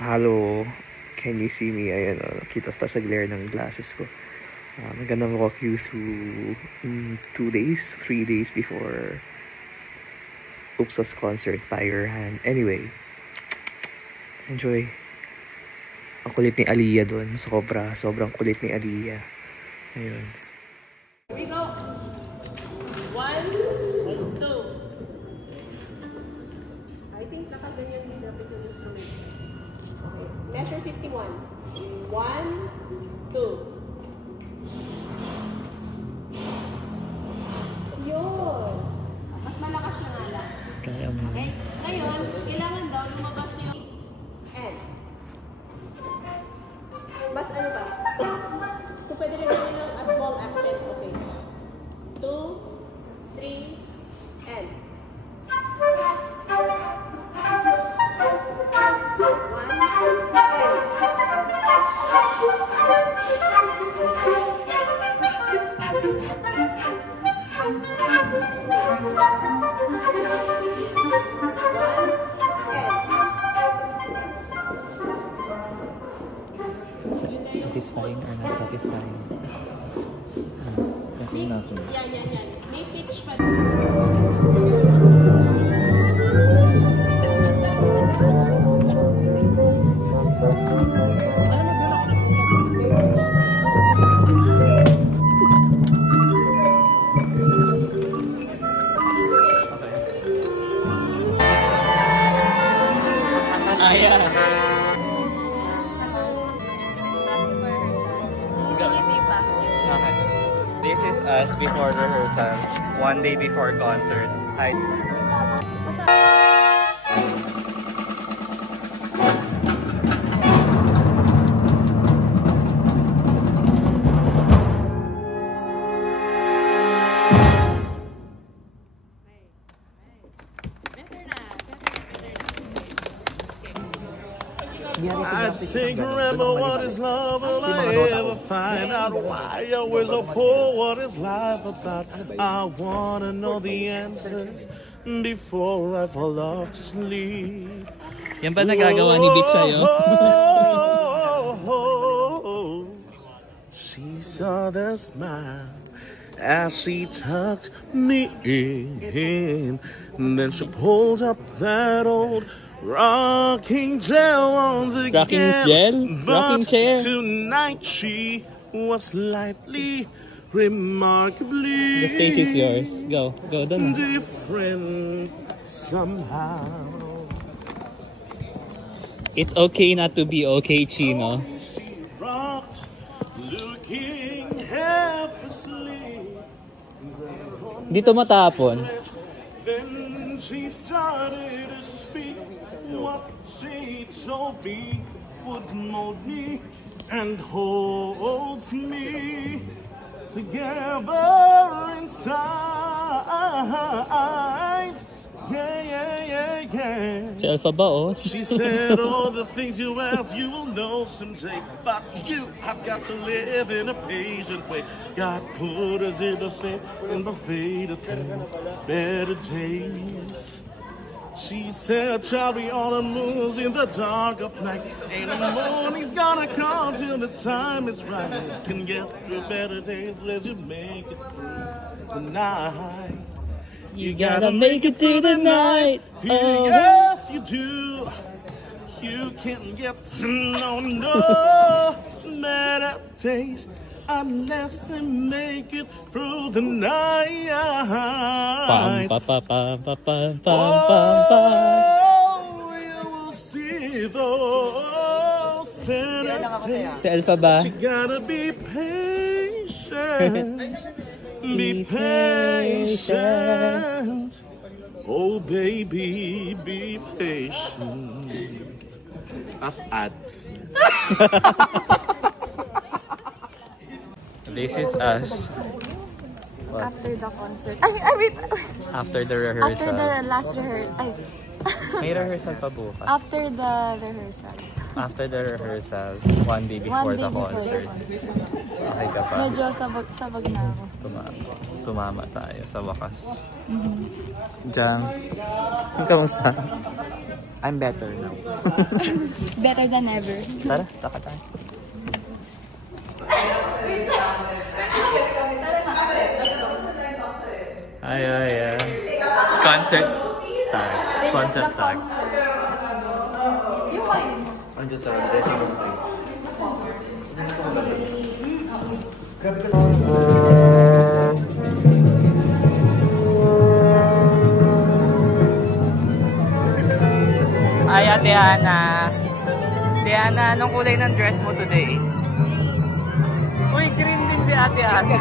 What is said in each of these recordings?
Hello, can you see me? Ayan, kita pa sa glare ng glasses ko. I'm gonna walk you through 3 days before Oopsa's concert by your hand. Anyway, enjoy. Ang kulit ni Aliyah doon. Sobrang kulit ni Aliyah. Ayun. Here we go. 1, 2. I think nakaganyan din dapat yung instrument. Okay. Measure 51. 1, 2. Yun. Mas malakas na nga lang. Okay? Ngayon, kailangan daw lumabas yung N. Mas ano ba? Kung pwede rin natin ng a small accent. Okay. 2, 3, N. 1, Satisfying or not satisfying? Nothing. Yan. May pitch pa. Ayan. Okay. This is us before rehearsal, 1 day before concert. Hi. I'd say, Grandma, what is love? Will I ever find out why I always so poor? What is life about? I want to know the answers before I fall off to sleep. Yan ba nagagawa ni Beach sa'yo? She saw the smile as she tucked me in. Then she pulled up that old rocking chair once again. Rocking chair? Tonight she was lightly, remarkably. The stage is yours. Go doon. Different somehow. It's okay not to be okay, Chino. She rocked, looking half asleep. Dito matapon. Then she started to speak. What she told me would mold me and holds me together inside. Yeah. Si Alpha ba, oh? She said all the things you ask you will know someday, but you have got to live in a patient way. God put us in the fate of things, better days. She said, shall we all the moons in the dark of night? Ain't no morning's gonna come till the time is right. Can get through better days, let you make it through the night. You gotta make it to the night. Oh. Yes, you do. You can get no better days unless they make it through the night. Oh, you will see those better days. Si Alpha ba? You gotta be patient. Be patient. Oh, baby, be patient. As ads. This is us. What? After the concert. Wait. After the rehearsal. After the last rehearsal. May rehearsal pa bukas. After the rehearsal. After the rehearsal, 1 day before the concert. Okay ka pa? Medyo sabag na ako. Tumama tayo sa wakas. Jang, kamusta? I'm better now. Better than ever. Tara, taka tayo. Ay. Concert tag. Concept tag. Yung wine. Andiyan sa dressing room. Ay, Ate Ana. Ate Ana, anong kulay ng dress mo today? Uy, green din si Ate Ana.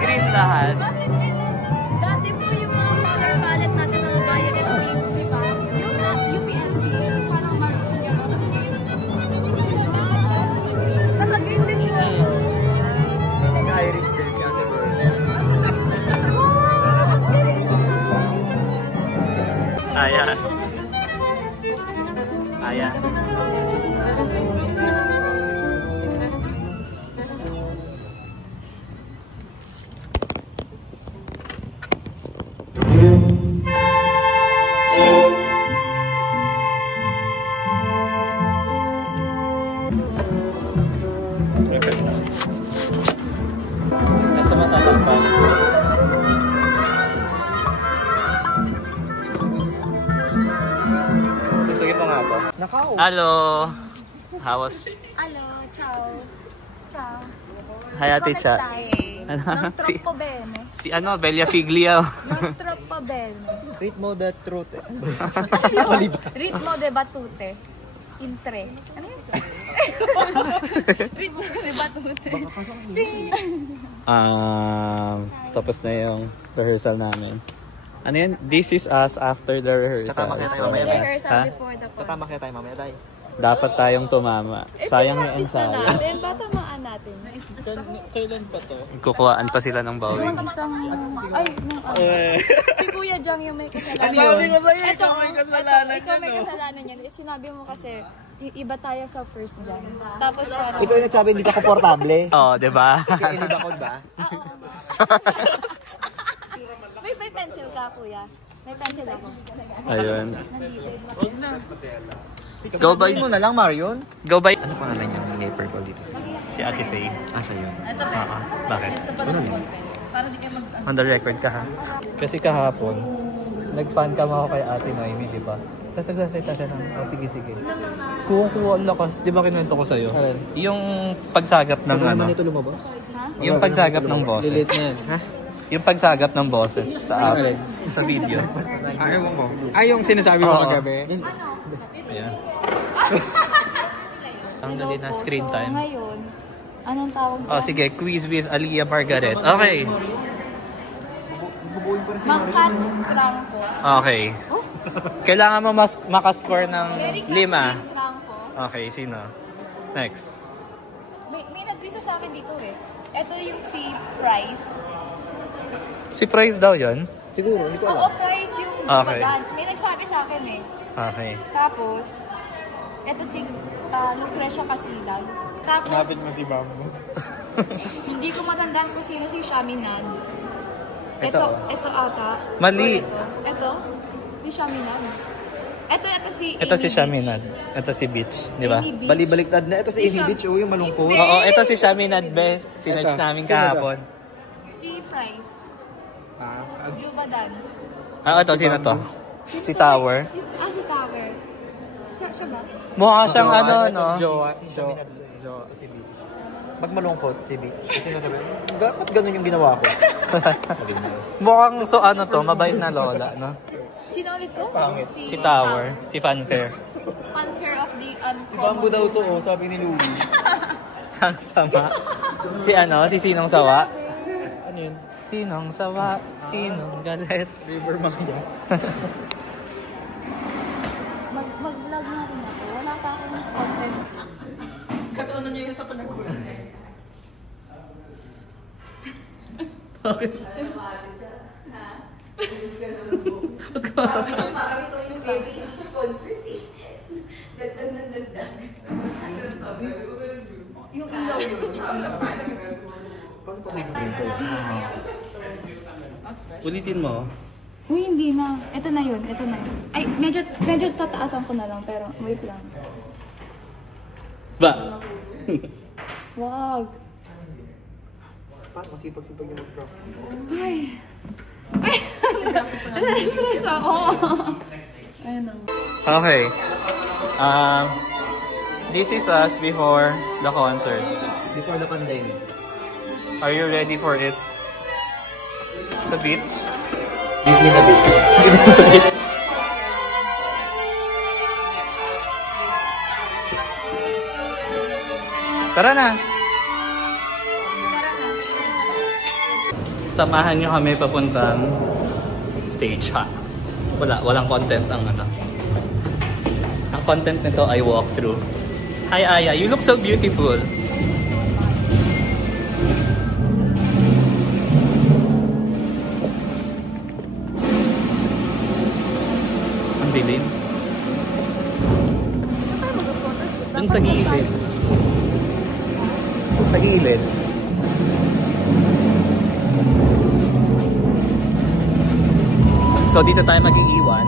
Green lahat. Bakit din? Dati po yung mga color palette natin, mga violet pink, di ba? Yung sa UPLB, parang maroon yan. Tapos naka-green din po ako. Nag-Irish din si Ate Girl. Aya. Aya. Nasa matatakpan. Tugtugin mo nga to. Nakaw. Hello! How was... Hello, ciao. Ciao. Hi, Ate Cha. Ano? Non Si, troppo bene. si ano, Belia Figlia. Non troppo bene. Ritmo the truth. Ritmo de battute. In tre. Ano yun? Ritmo de battute. Tapos na yung rehearsal namin. Ano yan? This is us after the rehearsal. Tatama kaya tayo mamaya. Rehearsal Ha? before the pod. Tatama kaya tayo mamaya tayo. Dapat tayong tumama. Sayang yung practice na ensayo. natin. Batamaan natin. Kailan pa to? Kukuhaan pa sila ng bawing. Yung isang... Ay, si Kuya Jang yung may kasalanan. Sabi ko sa'yo, Ito, ikaw may kasalanan ikaw may yan, oh. kasalanan yan. Sinabi mo kasi, iba tayo sa first Jang. Tapos parang... Ikaw yung nagsabi hindi ka komportable. Oh, di ba? Kaya inibakod ba? May pencil ka, Kuya. May pencil ako. Ayun. Go by. Sabihin mo na lang, Marion. Go by. Ano pangalan niya ng neighbor ko dito? Si Ate Faye. Ah, siya yun. Ito pa. Bakit? Para di kayo mag... On the record ka ha? Kasi kahapon, nag-fan cam ako kay Ate Noemi, di ba? Tapos nagsasalita siya ng, oh sige. Kuha ang lakas. Di ba kinuwento ko sa'yo? Alin? Yung pagsagap ng ano? Ito lumabas? Yung pagsagap ng boses. Lilis na yan. Ha? Yung pagsagap ng boses sa Alin? sa video. Ewan ko. Yung sinasabi mo Oo. kagabi? Ayan. Ang dali na screen time. Ngayon, anong tawag Oh, sige. Quiz with Aliyah Margaret. Okay. Mangkat Franco. Okay. Kailangan mo makascore ng Eric 5. Franco. Okay, sino? Next. May nag-quiz sa akin dito eh. Ito yung si Price. Si Price daw yun? Siguro, hindi ko Oo, alam. Price yung Okay. dance. May nagsabi sa akin eh. Okay. Tapos, ito si Lucrecia Casilag. Tapos, mo si Bambo. hindi ko matandaan kung sino si Shaminad. Ito. Ito ata. Mali. O ito, si Shaminad. Ito si Ito si Amy Shaminad. Ito si Beach. Di ba? Amy Beach. Bali-baliktad na. Ito si Amy Beach. Oh, yung malungkot. Hindi. Oo, ito si Shaminad, be. Sinerch Ito. namin Sino kahapon. Si Price. Juba Dance. Ah, ito, sino to? Si Tower. Si Tower. Siya ba? Mukha siyang ano, no? Pag malungkot, si Beach. Kasi nasabi, dapat ganun yung ginawa ko. Mukhang so ano to, mabait na lola, no? Sino ulit to? Si Tower, si Fanfare. Fanfare of the Si Bambo daw to, oh, sabi ni Louie. Ang sama. Si ano, si Sinong Sawa? Ano yun? Sinong Sawa, Sinong Galit. River Maya. Mag-vlog na rin ako. Wala pa akong content. Katuunan niyo yung sa panagulan. Parang ito yung every each concert eh. Dagdag ng dagdag. Yung ilaw yun. Ulitin mo. Uy, hindi na. Ito na yun. Ito na yun. Ay, medyo tataasan ko na lang. Pero, wait lang. Ba? Wag. Pat, masipag-sipag yung mag-pro. Ay. Ay, na-stress ako. Ayun na. Okay. This is us before the concert. Before the pandemic. Are you ready for it? Sa beach? Give me the beat. Give me the beach. Tara na! Samahan nyo kami papuntang stage, ha? Walang content ang ano. Ang content nito ay walkthrough. Hi Aya, you look so beautiful. Ang dilim. Dun sa gilid. Sa gilid. So dito tayo mag-iiwan.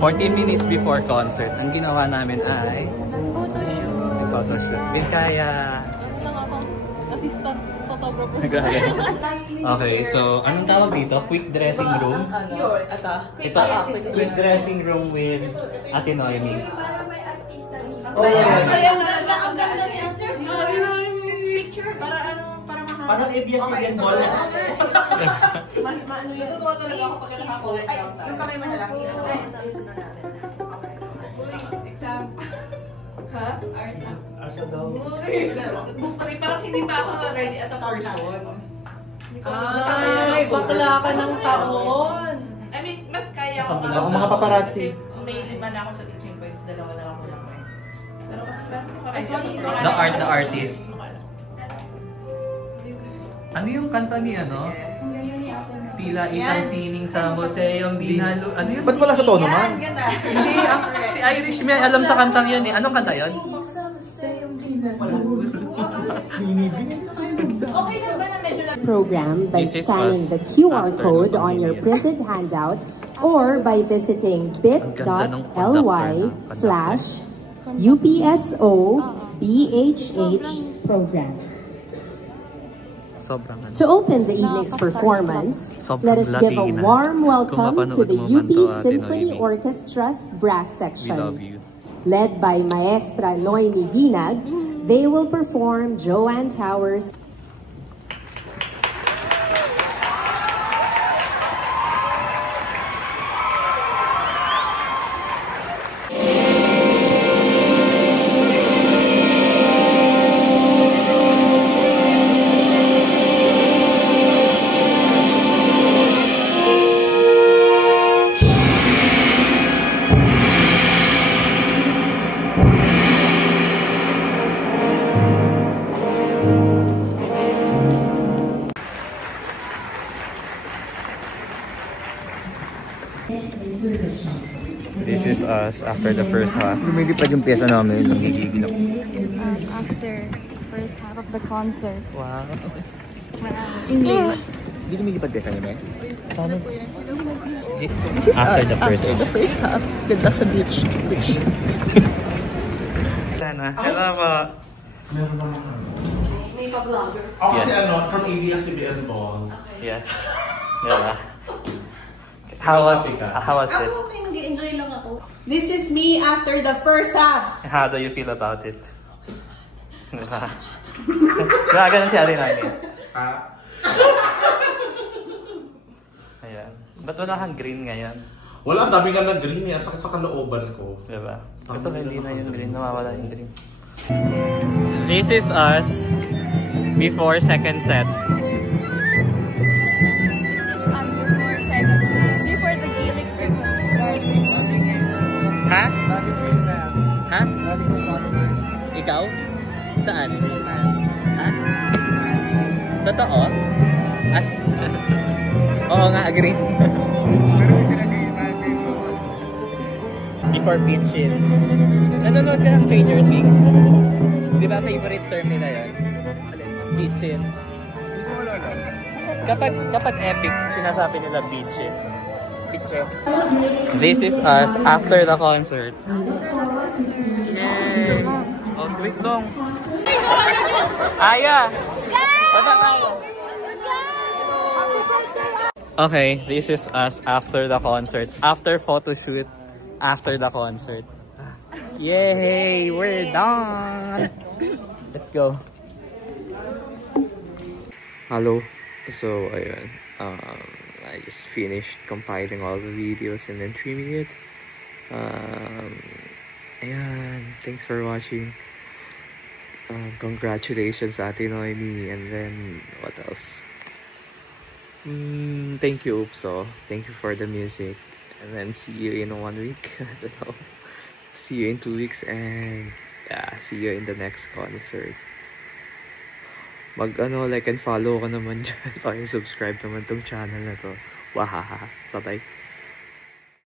14 minutes before concert, ang ginawa namin ay Photoshoot. photoshoot. Din kaya. Ano lang ako? Assistant photographer. Okay, so anong tawag dito? Quick dressing room? Ito, quick dressing room with Ate Noemi. Para may artista dito. Ang ganda ni Ate. Picture. Para ano? Para mahal. Parang ABS-CBN mall. Maano yun? Natutuwa talaga ako pag naka-collar down tayo. Yung kamay mo na lang. Ay, ito yung sunod natin. Exam. Ha? Arts? Asa daw. Parang hindi pa ako ready as a person. Ay, bakla ka ng taon. I mean, mas kaya ko Baka mga paparazzi. May 5 na ako sa teaching points, 2 na lang muna ko. Pero kasi The artist. Ano yung kanta ni ano? Ang ganda ni Ate na. Tila isang sining sa museong dinalo. Ano yun? Ba't wala sa tono man? Hindi, si Irish may alam sa kantang yun eh. Anong kanta yun? Program by This is scanning us the QR after code ng on your pamilya. printed handout or by visiting bit.ly/UPSO BHH program. Sobrang ano. To open the evening's performance, let us give a Latina. warm welcome Kung to the mapanood mo man UP to, Ate Symphony Noemi. Orchestra's brass We love section. you. Led by Maestra Noemi Binag, they will perform Joanne Towers' This is us after the first half. Lumilipad yung pyesa namin. Nangigigil ako. This is us after the first half of the concert. Wow. English. Hindi lumilipad pyesa namin. This is after the first half. the first half. Ganda sa beach. Sana. Hello po. May pa-vlogger. Ako Yes. si ano, from ABS-CBN Ball. Yes. Yeah. How was it? Ako okay, nag-enjoy lang ako. This is me after the first half. How do you feel about it? Diba? Ganun si Ate Noemi. Ayan. Ba't wala kang green ngayon? Wala, ang dami nga ng green eh. Ang sakit sa kalooban ko. Diba? Ito hindi na yung green. Nawawala yung green. This is us before second set. Before the Gaelic ceremony. Ha? Ha? Ikaw? Saan? Ha? Totoo? As Oo nga, agree. Before pitching. Nanonood ka ng Stranger Things? Di ba favorite term nila yun? Pitching. Kapag epic, sinasabi nila beach eh. This is us after the concert. Yay! Oh, quick dong. Aya! Baba tayo. Okay, this is us after the concert. After photo shoot, after the concert. Yay! We're done! Let's go. Hello. So, ayun. I just finished compiling all the videos and then trimming it. Ayan. Thanks for watching. Congratulations, Ate Noemi. And then, what else? Thank you, Upso. Thank you for the music. And then, see you in 1 week. I don't know. See you in 2 weeks. And, yeah, see you in the next concert. Like and follow ko naman dyan. Paki-subscribe naman tong channel na to. Wahaha. Bye-bye.